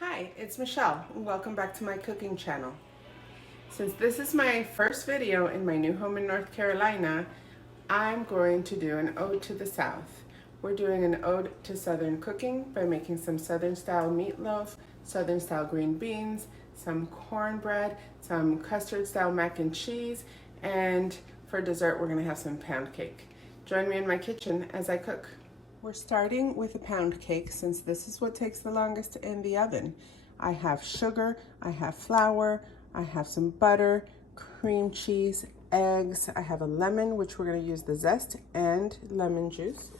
Hi, it's Michelle, and welcome back to my cooking channel. Since this is my first video in my new home in North Carolina, I'm going to do an ode to the South. We're doing an ode to Southern cooking by making some Southern style meatloaf, Southern style green beans, some cornbread, some custard style mac and cheese, and for dessert we're going to have some pound cake. Join me in my kitchen as I cook. We're starting with a pound cake since this is what takes the longest in the oven. I have sugar, I have flour, I have some butter, cream cheese, eggs, I have a lemon, which we're going to use the zest and lemon juice.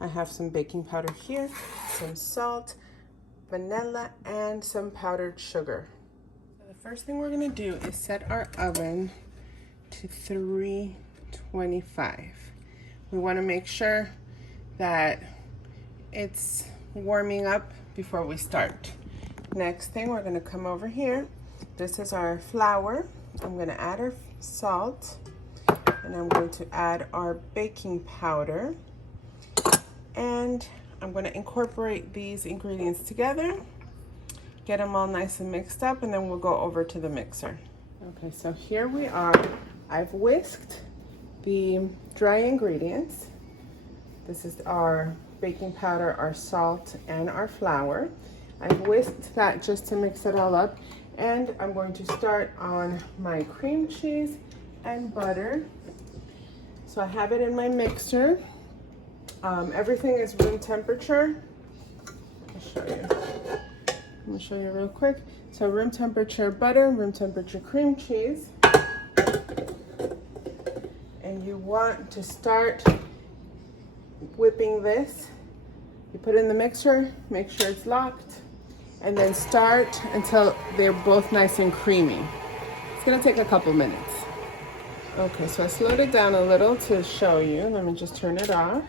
I have some baking powder here, some salt, vanilla, and some powdered sugar. So the first thing we're going to do is set our oven to 325. We want to make sure that it's warming up before we start. Next thing, we're going to come over here. This is our flour. I'm going to add our salt, and I'm going to add our baking powder, and I'm going to incorporate these ingredients together, get them all nice and mixed up, and then we'll go over to the mixer. Okay, so here we are. I've whisked the dry ingredients. This is our baking powder, our salt, and our flour. I've whisked that just to mix it all up. And I'm going to start on my cream cheese and butter. So I have it in my mixer. Everything is room temperature. I'll show you. I'm gonna show you real quick. So room temperature butter, room temperature cream cheese. And you want to start whipping this. You put it in the mixer, make sure it's locked, and then start until they're both nice and creamy. It's gonna take a couple minutes. Okay, so I slowed it down a little to show you. Let me just turn it off.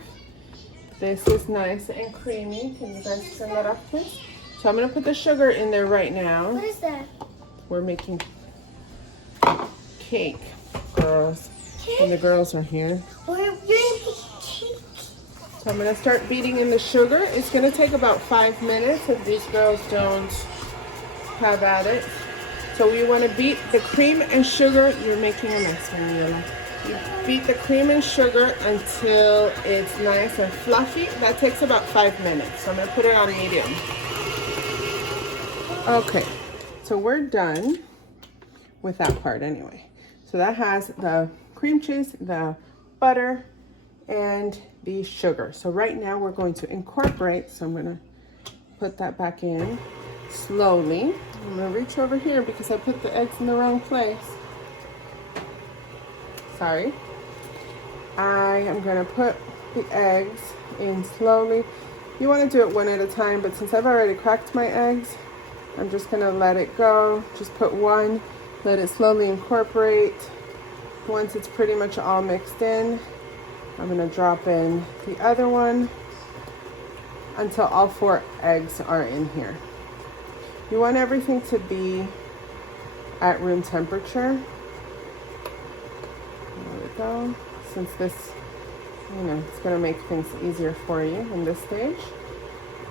This is nice and creamy. Can you guys turn that off, please? So I'm gonna put the sugar in there right now. What is that? We're making cake, girls. And the girls are here. We're doing cake. So I'm going to start beating in the sugar. It's going to take about 5 minutes if these girls don't have at it. So we want to beat the cream and sugar. You're making a mess, Mariela. You beat the cream and sugar until it's nice and fluffy. That takes about 5 minutes. So I'm going to put it on medium. Okay, so we're done with that part anyway. So that has the cream cheese, the butter, and the sugar. So right now we're going to incorporate, so I'm gonna put that back in slowly. I'm gonna reach over here because I put the eggs in the wrong place. Sorry. I am gonna put the eggs in slowly. You wanna do it one at a time, but since I've already cracked my eggs, I'm just gonna let it go. Just put one, let it slowly incorporate. Once it's pretty much all mixed in, I'm gonna drop in the other one until all 4 eggs are in here. You want everything to be at room temperature. There we go. Since this, it's gonna make things easier for you in this stage.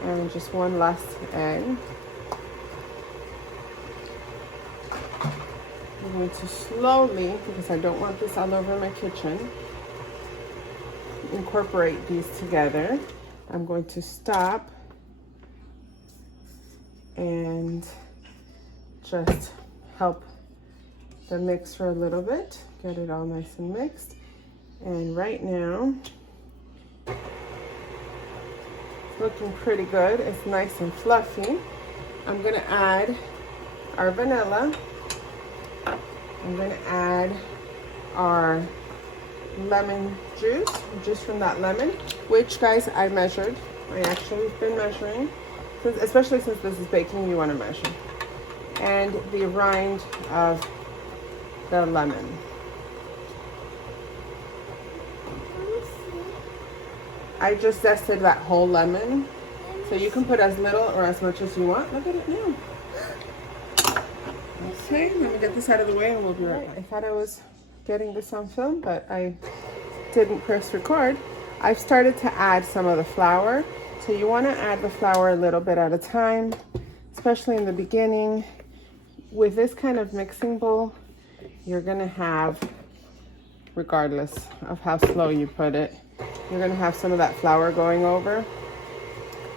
And just one last egg. I'm going to slowly, because I don't want this all over my kitchen, incorporate these together. I'm going to stop and just help the mixer a little bit, get it all nice and mixed. And right now, it's looking pretty good. It's nice and fluffy. I'm gonna add our vanilla. I'm going to add our lemon juice from that lemon, which, guys, I measured. I actually have been measuring, especially since this is baking, you want to measure. And the rind of the lemon. I just zested that whole lemon, so you can put as little or as much as you want. Look at it now. Okay, let me get this out of the way and we'll be right back. I thought I was getting this on film, but I didn't press record. I've started to add some of the flour. So you want to add the flour a little bit at a time especially in the beginning. With this kind of mixing bowl, you're gonna have, regardless of how slow you put it, you're gonna have some of that flour going over.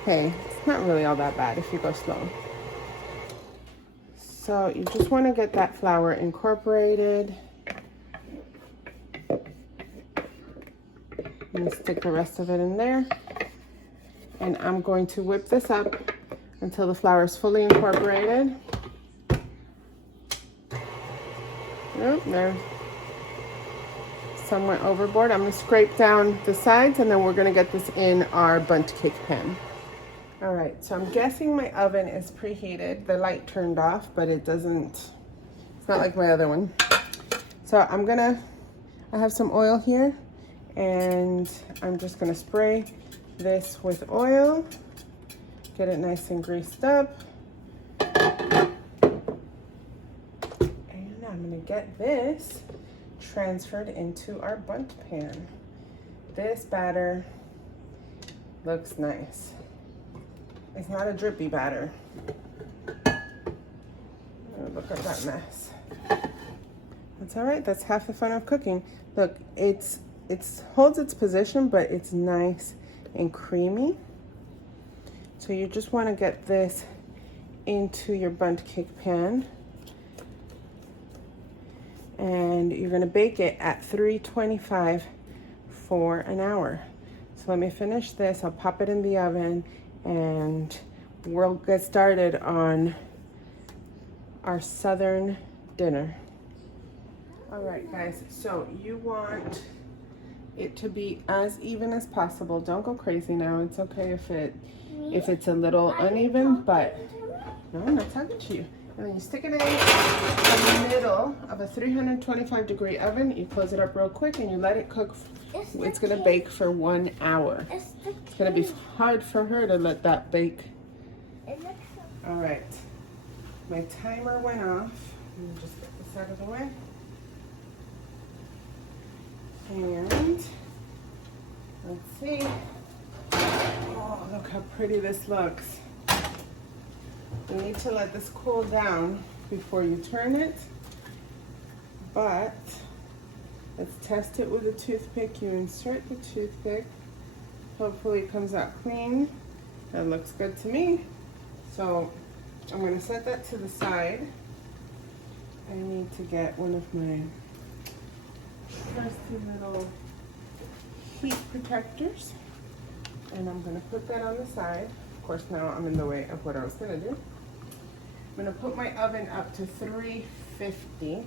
Hey, it's not really all that bad if you go slow. So you just wanna get that flour incorporated. I'm gonna stick the rest of it in there. And I'm going to whip this up until the flour is fully incorporated. Oh, there. Some went overboard. I'm gonna scrape down the sides and then we're gonna get this in our bundt cake pan. All right, so I'm guessing my oven is preheated. The light turned off, but it's not like my other one. So I have some oil here and I'm just gonna spray this with oil, get it nice and greased up. And I'm gonna get this transferred into our bundt pan. This batter looks nice. It's not a drippy batter. Oh, look at that mess. That's all right, that's half the fun of cooking. Look, it holds its position, but it's nice and creamy. So you just want to get this into your bundt cake pan. And you're going to bake it at 325 for an hour. So let me finish this. I'll pop it in the oven and we'll get started on our southern dinner. All right, guys, so you want it to be as even as possible. Don't go crazy now. It's okay if it's a little uneven, but no, I'm not talking to you. And then you stick it in the middle of a 325-degree oven. You close it up real quick and you let it cook. It's gonna bake for 1 hour. It's gonna be hard for her to let that bake. All right, my timer went off. Let me just get this out of the way. And let's see. Oh, look how pretty this looks. You need to let this cool down before you turn it, but let's test it with a toothpick. You insert the toothpick. Hopefully it comes out clean. That looks good to me. So I'm going to set that to the side. I need to get one of my trusty little heat protectors, and I'm going to put that on the side. Of course, now I'm in the way of what I was going to do. I'm going to put my oven up to 350.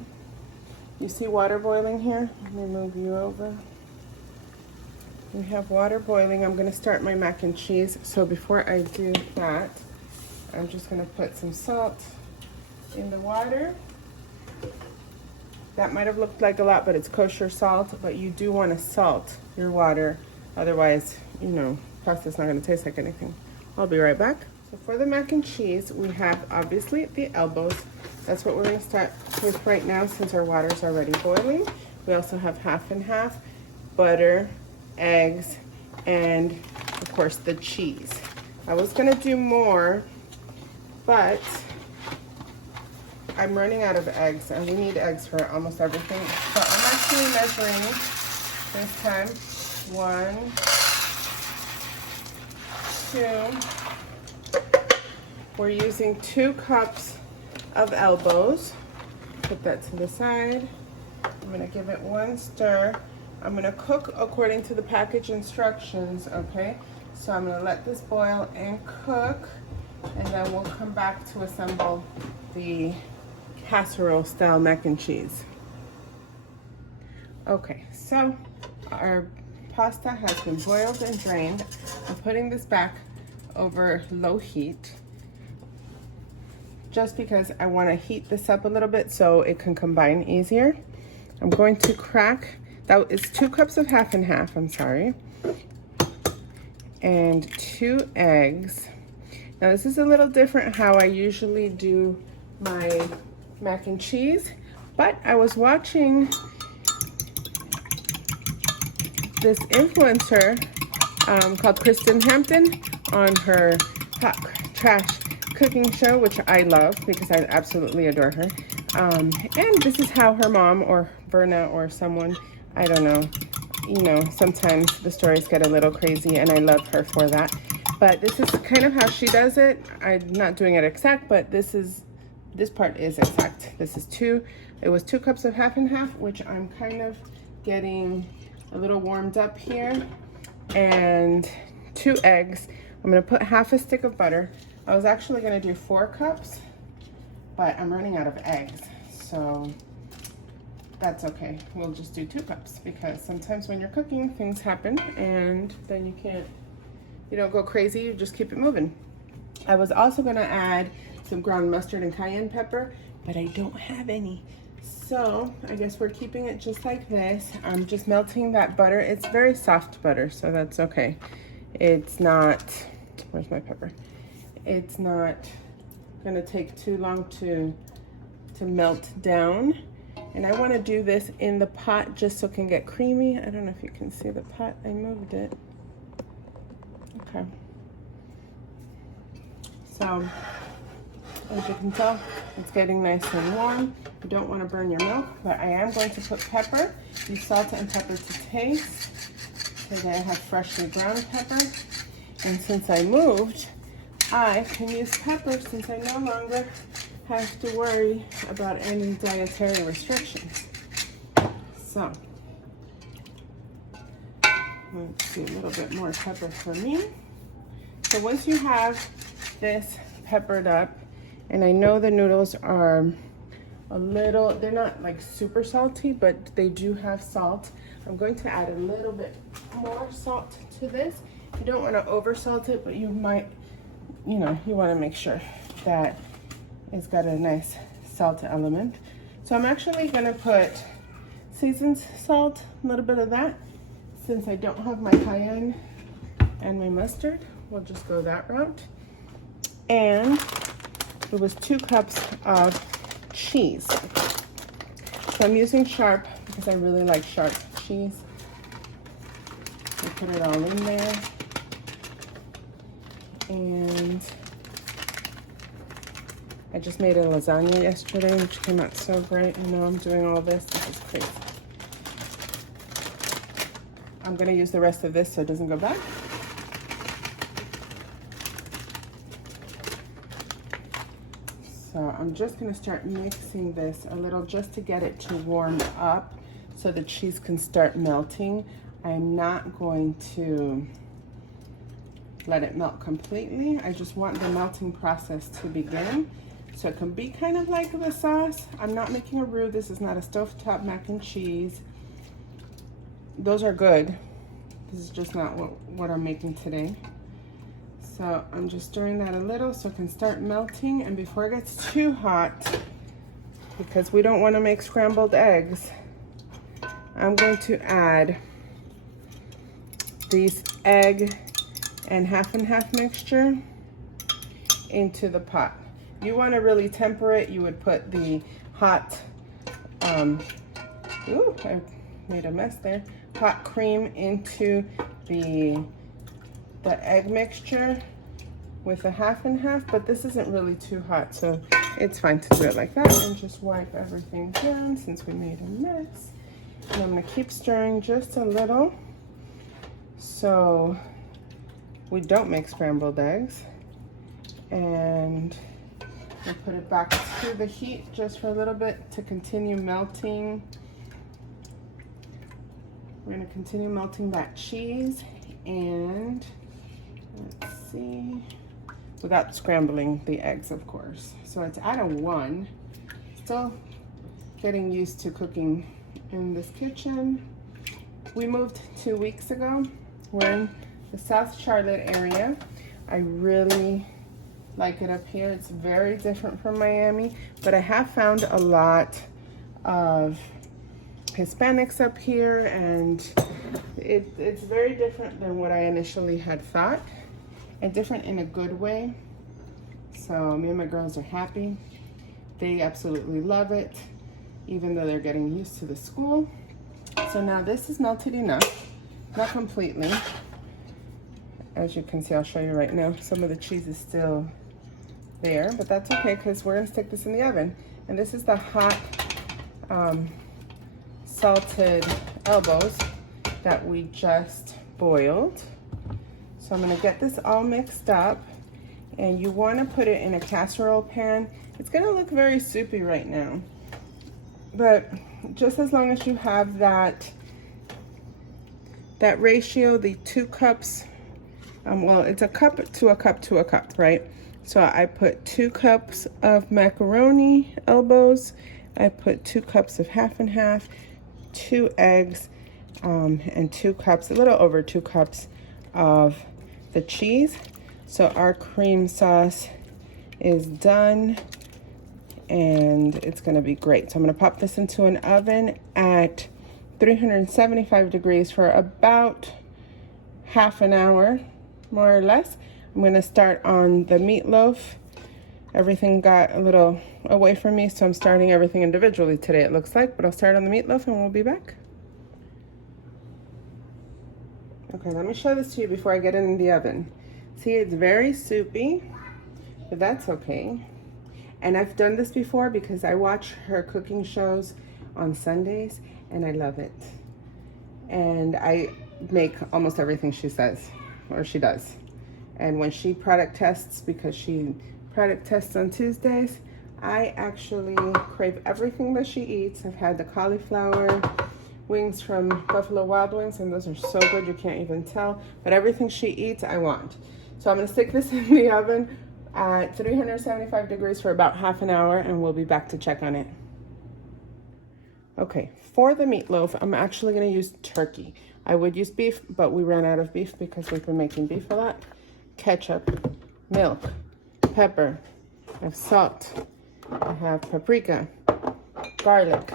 You see water boiling here? Let me move you over. We have water boiling. I'm going to start my mac and cheese. So before I do that, I'm just going to put some salt in the water. That might have looked like a lot, but it's kosher salt. But you do want to salt your water. Otherwise, you know, pasta's not going to taste like anything. I'll be right back. So for the mac and cheese, we have obviously the elbows. That's what we're going to start with right now since our water's already boiling. We also have half and half, butter, eggs, and of course the cheese. I was going to do more, but I'm running out of eggs, and we need eggs for almost everything. So I'm actually measuring this time. 1, 2. We're using 2 cups of elbows. Put that to the side. I'm gonna give it 1 stir. I'm gonna cook according to the package instructions, okay? So I'm gonna let this boil and cook, and then we'll come back to assemble the casserole style mac and cheese. Okay, so our pasta has been boiled and drained. I'm putting this back over low heat just because I want to heat this up a little bit so it can combine easier. I'm going to crack, that is 2 cups of half and half, I'm sorry, and 2 eggs. Now this is a little different how I usually do my mac and cheese, but I was watching this influencer called Kristen Hampton on her hot trash cooking show, which I love because I absolutely adore her. And this is how her mom or Verna or someone, I don't know, you know, sometimes the stories get a little crazy and I love her for that. But this is kind of how she does it. I'm not doing it exact, but this part is exact. This is it was 2 cups of half and half, which I'm kind of getting a little warmed up here, and 2 eggs. I'm gonna put half a stick of butter. I was actually gonna do 4 cups, but I'm running out of eggs, so that's okay. We'll just do 2 cups because sometimes when you're cooking, things happen and then you don't go crazy, you just keep it moving. I was also gonna add some ground mustard and cayenne pepper, but I don't have any. So I guess we're keeping it just like this. I'm just melting that butter. It's very soft butter, so that's okay. It's not, where's my pepper? It's not gonna take too long to melt down. And I wanna do this in the pot just so it can get creamy. I don't know if you can see the pot, I moved it. Okay. So, as you can tell, it's getting nice and warm. You don't want to burn your milk, but I am going to put pepper. Use salt and pepper to taste. Today I have freshly ground pepper. And since I moved, I can use pepper since I no longer have to worry about any dietary restrictions. So, let's do a little bit more pepper for me. So once you have this peppered up, and I know the noodles are a little, they're not like super salty, but they do have salt. I'm going to add a little bit more salt to this. You don't want to over salt it, but you might, you know, you want to make sure that it's got a nice salt element. So I'm actually going to put seasoned salt, a little bit of that. Since I don't have my cayenne and my mustard, we'll just go that route. And it was 2 cups of cheese. So I'm using sharp because I really like sharp cheese. I put it all in there. And I just made a lasagna yesterday, which came out so great. I know I'm doing all this. This is crazy. I'm gonna use the rest of this so it doesn't go bad. So I'm just gonna start mixing this a little just to get it to warm up so the cheese can start melting. I'm not going to let it melt completely. I just want the melting process to begin so it can be kind of like the sauce. I'm not making a roux. This is not a stovetop mac and cheese. Those are good. This is just not what I'm making today. So I'm just stirring that a little so it can start melting, and before it gets too hot, because we don't want to make scrambled eggs, I'm going to add these egg and half mixture into the pot. You want to really temper it. You would put the hot, ooh, I made a mess there. Hot cream into the egg mixture with the half and half, but this isn't really too hot, so it's fine to do it like that. And just wipe everything down since we made a mess. And I'm gonna keep stirring just a little so we don't make scrambled eggs. And we'll put it back to the heat just for a little bit to continue melting. We're gonna continue melting that cheese, and let's see, without scrambling the eggs, of course. So it's at a 1. Still getting used to cooking in this kitchen. We moved 2 weeks ago. We're in the South Charlotte area. I really like it up here. It's very different from Miami, but I have found a lot of Hispanics up here, and it's very different than what I initially had thought, and different in a good way. So me and my girls are happy. They absolutely love it, even though they're getting used to the school. So now this is melted enough, not completely. As you can see, I'll show you right now, some of the cheese is still there, but that's okay because we're gonna stick this in the oven. And this is the hot salted elbows that we just boiled. So I'm gonna get this all mixed up, and you wanna put it in a casserole pan. It's gonna look very soupy right now, but just as long as you have that ratio, the 2 cups, well, it's a cup to a cup to a cup, right? So I put 2 cups of macaroni elbows, I put 2 cups of half and half, 2 eggs, and 2 cups, a little over 2 cups of the cheese. So our cream sauce is done, and it's gonna be great. So I'm gonna pop this into an oven at 375 degrees for about half an hour, more or less. I'm gonna start on the meatloaf. Everything got a little away from me, so I'm starting everything individually today, it looks like, but I'll start on the meatloaf and we'll be back. Okay, let me show this to you before I get it in the oven. See, it's very soupy, but that's okay. And I've done this before because I watch her cooking shows on Sundays, and I love it. And I make almost everything she says, or she does. And when she product tests, because she product tests on Tuesdays, I actually crave everything that she eats. I've had the cauliflower wings from Buffalo Wild Wings, and those are so good you can't even tell. But everything she eats, I want. So I'm gonna stick this in the oven at 375 degrees for about half an hour, and we'll be back to check on it. Okay, for the meatloaf, I'm actually gonna use turkey. I would use beef, but we ran out of beef because we've been making beef a lot. Ketchup, milk, pepper, I have salt, I have paprika, garlic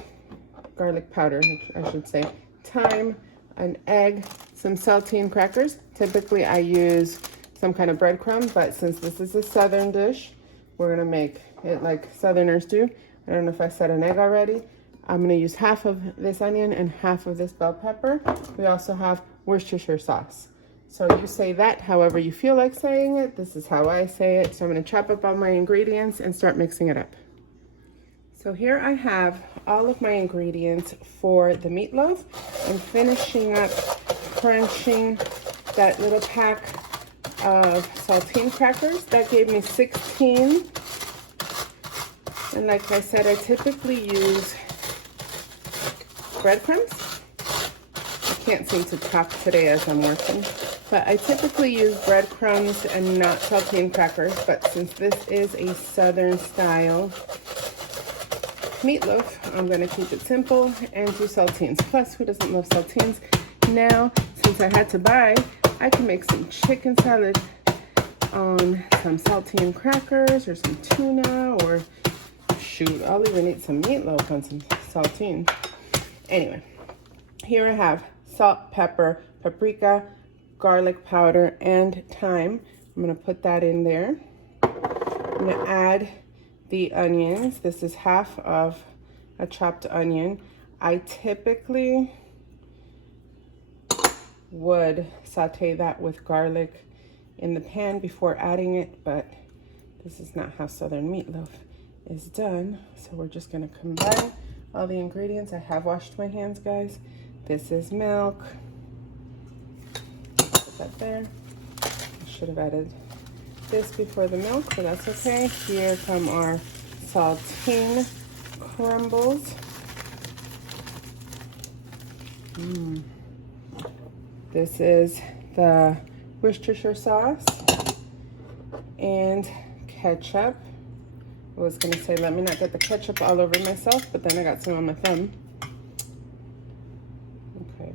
powder, I should say, thyme, an egg, some saltine crackers. Typically I use some kind of breadcrumb, but since this is a southern dish, we're gonna make it like southerners do. I don't know if I said an egg already. I'm gonna use half of this onion and half of this bell pepper. We also have Worcestershire sauce. So you say that however you feel like saying it. This is how I say it. So I'm gonna chop up all my ingredients and start mixing it up. So here I have all of my ingredients for the meatloaf. I'm finishing up crunching that little pack of saltine crackers. That gave me 16. And like I said, I typically use breadcrumbs. I can't seem to talk today as I'm working, but I typically use breadcrumbs and not saltine crackers. But since this is a southern style meatloaf, I'm gonna keep it simple and do saltines. Plus, who doesn't love saltines? Now, since I had to buy, I can make some chicken salad on some saltine crackers or some tuna, or shoot, I'll even eat some meatloaf on some saltine. Anyway, here I have salt, pepper, paprika, garlic powder, and thyme. I'm gonna put that in there. I'm gonna add the onions. This is half of a chopped onion. I typically would saute that with garlic in the pan before adding it, but this is not how southern meatloaf is done. So we're just gonna combine all the ingredients. I have washed my hands, guys. This is milk. Put that there. I should have added this before the milk, but that's okay. Here come our saltine crumbles. This is the Worcestershire sauce and ketchup. I was gonna say, let me not get the ketchup all over myself, but then I got some on my thumb. Okay,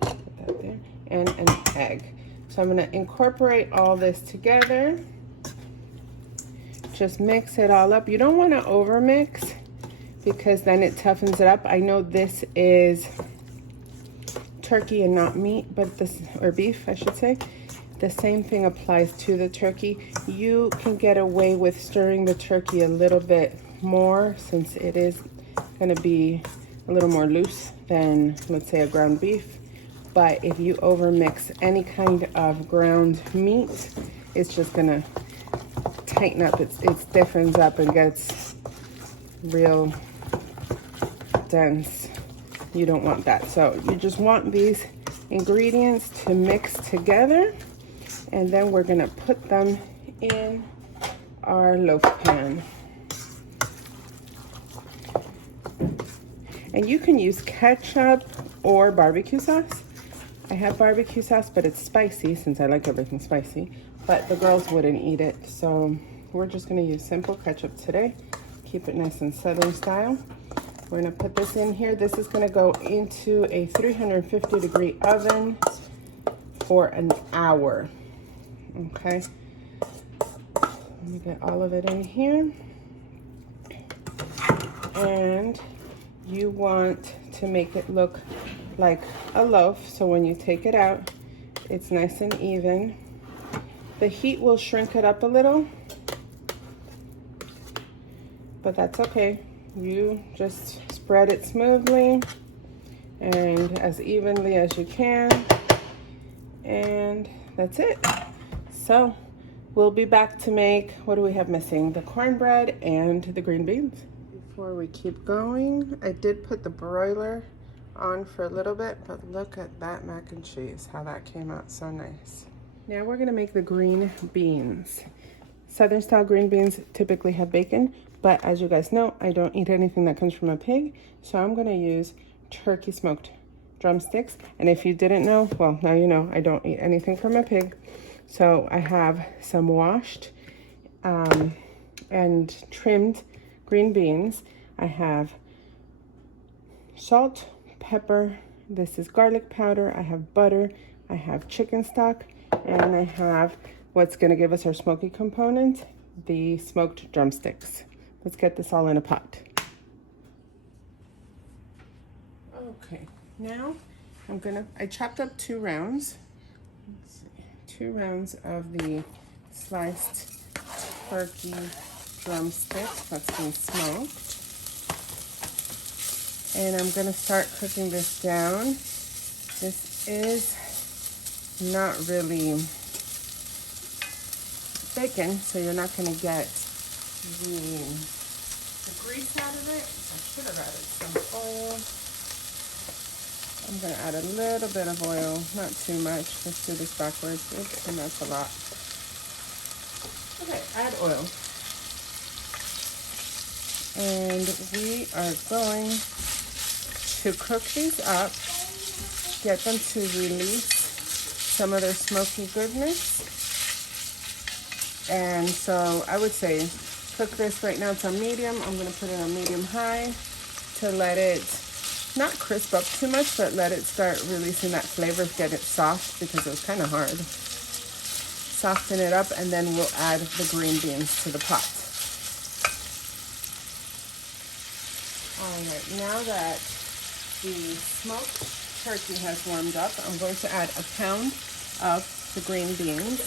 put that there. And an egg. So I'm gonna incorporate all this together. Just mix it all up. You don't wanna overmix because then it toughens it up. I know this is turkey and not meat, but this, or beef, I should say. The same thing applies to the turkey. You can get away with stirring the turkey a little bit more since it is gonna be a little more loose than, let's say, a ground beef. But if you overmix any kind of ground meat, it's just gonna tighten up, it stiffens up and gets real dense. You don't want that. So you just want these ingredients to mix together, and then we're gonna put them in our loaf pan. And you can use ketchup or barbecue sauce. I have barbecue sauce, but it's spicy since I like everything spicy, but the girls wouldn't eat it. So we're just gonna use simple ketchup today. Keep it nice and Southern style. We're gonna put this in here. This is gonna go into a 350-degree oven for an hour, okay? Let me get all of it in here. And you want to make it look like a loaf, so when you take it out, it's nice and even. The heat will shrink it up a little, but that's okay. You just spread it smoothly and as evenly as you can, and that's it. So we'll be back to make, what do we have missing? The cornbread and the green beans. Before we keep going, I did put the broiler on for a little bit, but look at that mac and cheese, how that came out so nice. Now we're gonna make the green beans. Southern style green beans typically have bacon, but as you guys know, I don't eat anything that comes from a pig, so I'm gonna use turkey smoked drumsticks. And if you didn't know, well, now you know, I don't eat anything from a pig. So I have some washed and trimmed green beans. I have salt, pepper, this is garlic powder, I have butter, I have chicken stock, and I have what's gonna give us our smoky component, the smoked drumsticks. Let's get this all in a pot. Okay, now I chopped up 2 rounds. Let's see, 2 rounds of the sliced turkey drumsticks that's been smoked. And I'm gonna start cooking this down. This is not really bacon, so you're not gonna get the grease out of it. I should have added some oil. I'm gonna add a little bit of oil, not too much. Let's do this backwards. Oops, and that's a lot. Okay, add oil. And we are going to cook these up, get them to release some of their smoky goodness. And so I would say cook this right now to medium. I'm gonna put it on medium high to let it not crisp up too much, but let it start releasing that flavor, get it soft because it was kind of hard. Soften it up, and then we'll add the green beans to the pot. All right, now that the smoked turkey has warmed up, I'm going to add a pound of the green beans.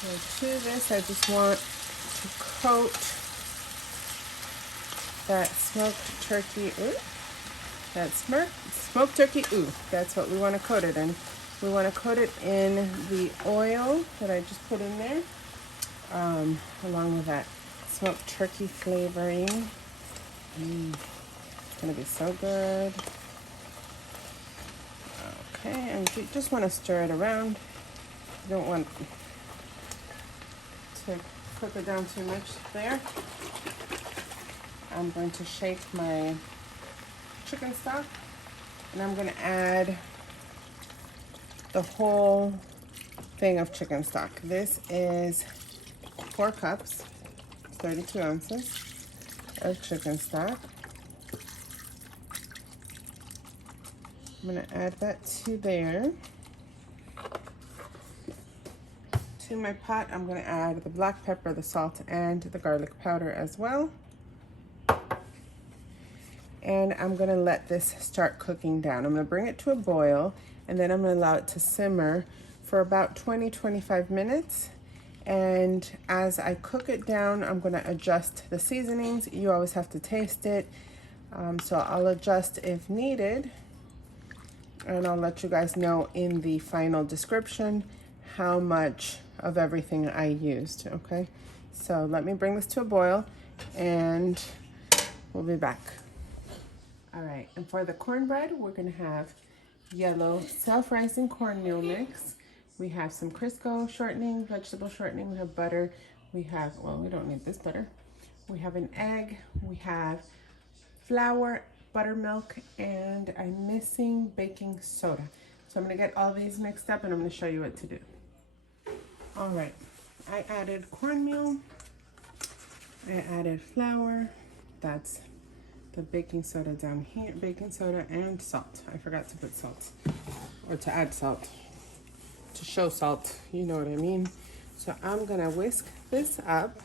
So to this, I just want to coat that smoked turkey. Ooh, that smoked turkey. Ooh, that's what we want to coat it in. We want to coat it in the oil that I just put in there, along with that smoked turkey flavoring. It's gonna be so good. Okay, and you just want to stir it around. You don't want to cook it down too much there. I'm going to shake my chicken stock, and I'm going to add the whole thing of chicken stock. This is 4 cups, 32 ounces of chicken stock. I'm going to add that to there. To my pot, I'm going to add the black pepper, the salt, and the garlic powder as well. And I'm going to let this start cooking down. I'm going to bring it to a boil, and then I'm going to allow it to simmer for about 20-25 minutes. And as I cook it down, I'm going to adjust the seasonings. You always have to taste it. So I'll adjust if needed, and I'll let you guys know in the final description how much of everything I used, okay? So let me bring this to a boil and we'll be back. All right, and for the cornbread, we're gonna have yellow self-rising cornmeal mix. We have some Crisco shortening, vegetable shortening, we have butter, we have, well, we don't need this butter. We have an egg, we have flour, buttermilk, and I'm missing baking soda. So I'm gonna get all these mixed up and I'm gonna show you what to do. All right, I added cornmeal, I added flour, that's the baking soda down here, baking soda and salt. I forgot to put salt, or to add salt, to show salt, you know what I mean. So I'm gonna whisk this up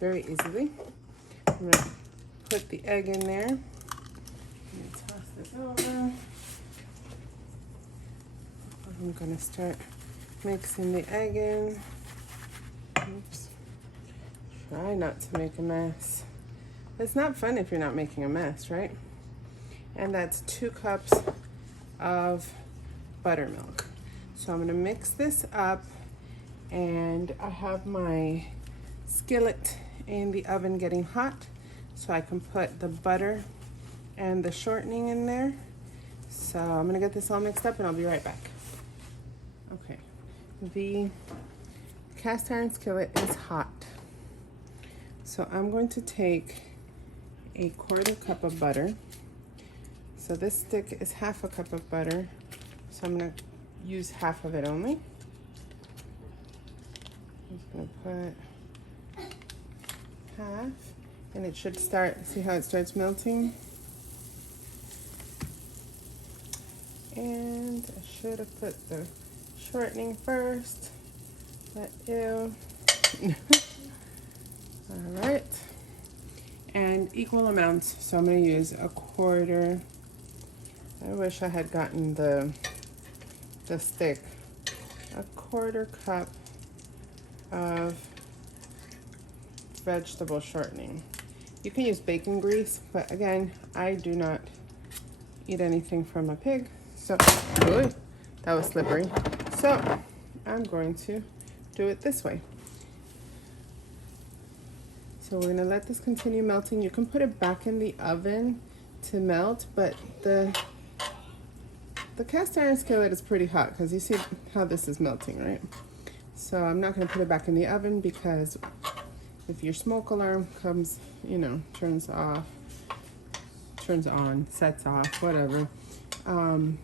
very easily. I'm gonna put the egg in there. Let me toss this over. I'm gonna start mixing the egg in. Oops. Try not to make a mess. It's not fun if you're not making a mess, right? And that's 2 cups of buttermilk. So I'm gonna mix this up, and I have my skillet in the oven getting hot so I can put the butter and the shortening in there. So I'm gonna get this all mixed up and I'll be right back. Okay, the cast iron skillet is hot. So I'm going to take a 1/4 cup of butter. So this stick is 1/2 cup of butter. So I'm gonna use half of it only. I'm just gonna put half, and it should start, see how it starts melting? And I should have put the shortening first, but ew. All right, and equal amounts, so I'm gonna use 1/4. I wish I had gotten the stick. 1/4 cup of vegetable shortening. You can use bacon grease, but again, I do not eat anything from a pig, so, ooh, that was slippery. So I'm going to do it this way. So we're gonna let this continue melting. You can put it back in the oven to melt, but the cast iron skillet is pretty hot because you see how this is melting, right? So I'm not gonna put it back in the oven because if your smoke alarm comes, you know, turns off, turns on, sets off, whatever,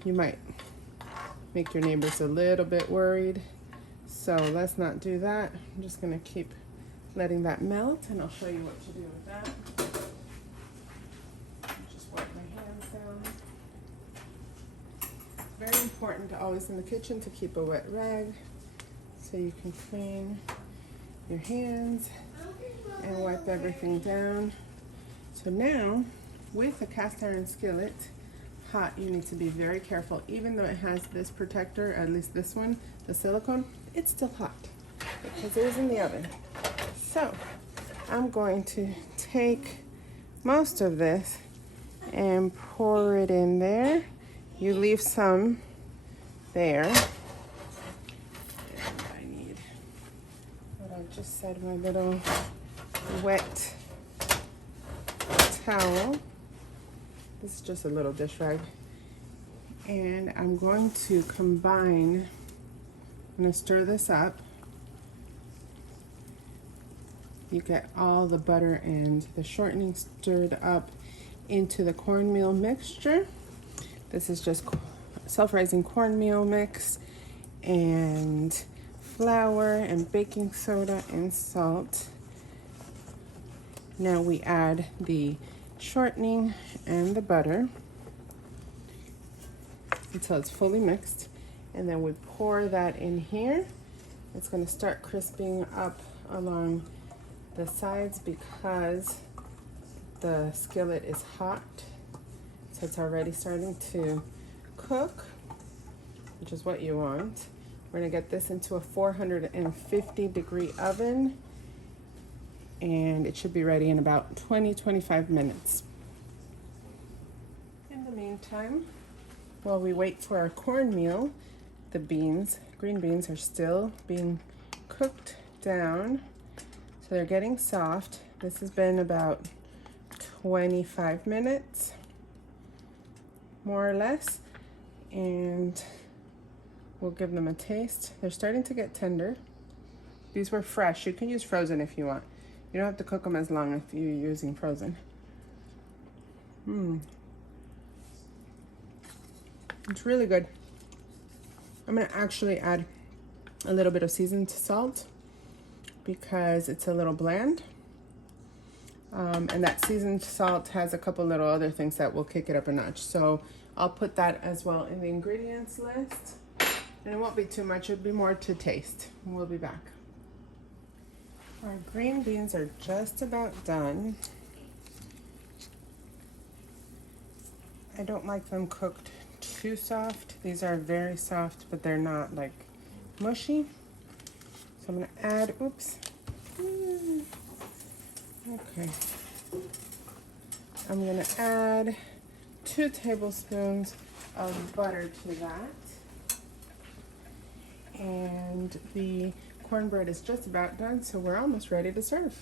you might make your neighbors a little bit worried. So let's not do that. I'm just gonna keep letting that melt, and I'll show you what to do with that. Just wipe my hands down. It's very important always in the kitchen to keep a wet rag so you can clean your hands and wipe everything down. So now, with the cast iron skillet hot, you need to be very careful. Even though it has this protector, at least this one, the silicone, it's still hot because it was in the oven. So I'm going to take most of this and pour it in there. You leave some there. And I need what I just said, my little wet towel. This is just a little dish rag. And I'm going to combine, I'm gonna stir this up. You get all the butter and the shortening stirred up into the cornmeal mixture. This is just self-rising cornmeal mix and flour and baking soda and salt. Now we add the shortening and the butter until it's fully mixed, and then we pour that in here. It's going to start crisping up along the sides because the skillet is hot, so it's already starting to cook, which is what you want. We're going to get this into a 450 degree oven and it should be ready in about 20-25 minutes. In the meantime, while we wait for our cornmeal, the green beans are still being cooked down. So they're getting soft. This has been about 25 minutes, more or less. And we'll give them a taste. They're starting to get tender. These were fresh. You can use frozen if you want. You don't have to cook them as long if you're using frozen. It's really good. I'm gonna actually add a little bit of seasoned salt because it's a little bland. And that seasoned salt has a couple little other things that will kick it up a notch. So I'll put that as well in the ingredients list. And it won't be too much, it'll be more to taste. We'll be back. Our green beans are just about done. I don't like them cooked too soft. These are very soft, but they're not like mushy. So I'm gonna add, okay. I'm gonna add 2 tablespoons of butter to that. And the cornbread is just about done, so we're almost ready to serve.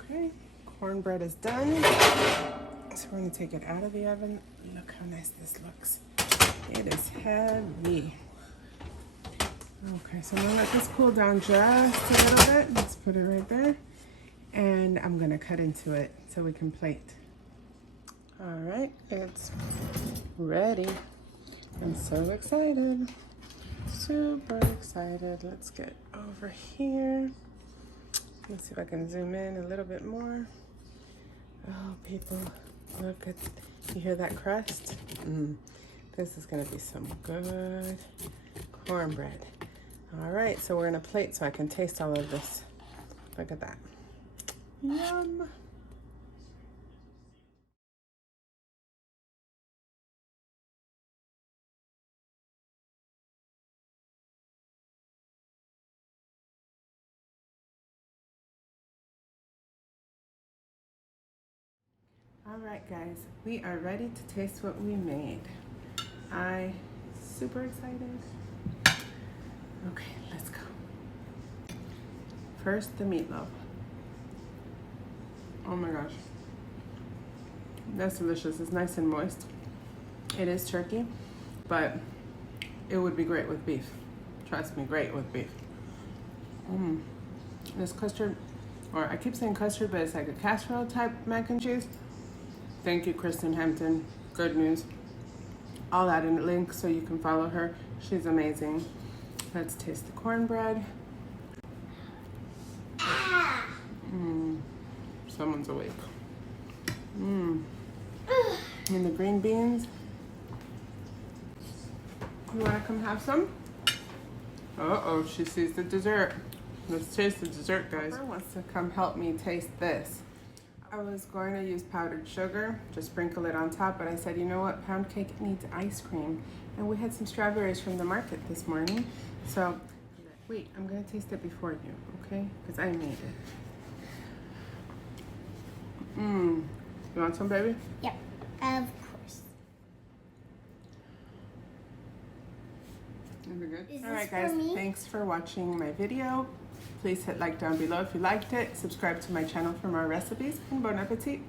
Okay, cornbread is done. So we're gonna take it out of the oven. Look how nice this looks. It is heavy. Okay, so I'm gonna let this cool down just a little bit. Let's put it right there. And I'm gonna cut into it so we can plate. All right, it's ready. I'm so excited. Super excited. Let's get over here. Let's see if I can zoom in a little bit more. Oh, people, look at, you hear that crust? This is gonna be some good cornbread. All right, so we're gonna plate so I can taste all of this. Look at that. Yum. All right, guys, we are ready to taste what we made. Super excited. Okay, let's go. First, the meatloaf. Oh my gosh. That's delicious. It's nice and moist. It is turkey, but it would be great with beef. Trust me, great with beef. This custard, or I keep saying custard, but it's like a casserole type mac and cheese. Thank you, Kristen Hampton. Good news. I'll add in a link so you can follow her. She's amazing. Let's taste the cornbread. Someone's awake. And the green beans. You wanna come have some? Uh-oh, she sees the dessert. Let's taste the dessert, guys. Who wants to come help me taste this? I was going to use powdered sugar, just sprinkle it on top, but I said, you know what, pound cake needs ice cream. And we had some strawberries from the market this morning. So, wait, I'm gonna taste it before you, okay? Because I made it. You want some, baby? Yep, of course. Is it good? All right, guys, thanks for watching my video. Please hit like down below if you liked it. Subscribe to my channel for more recipes, and bon appetit.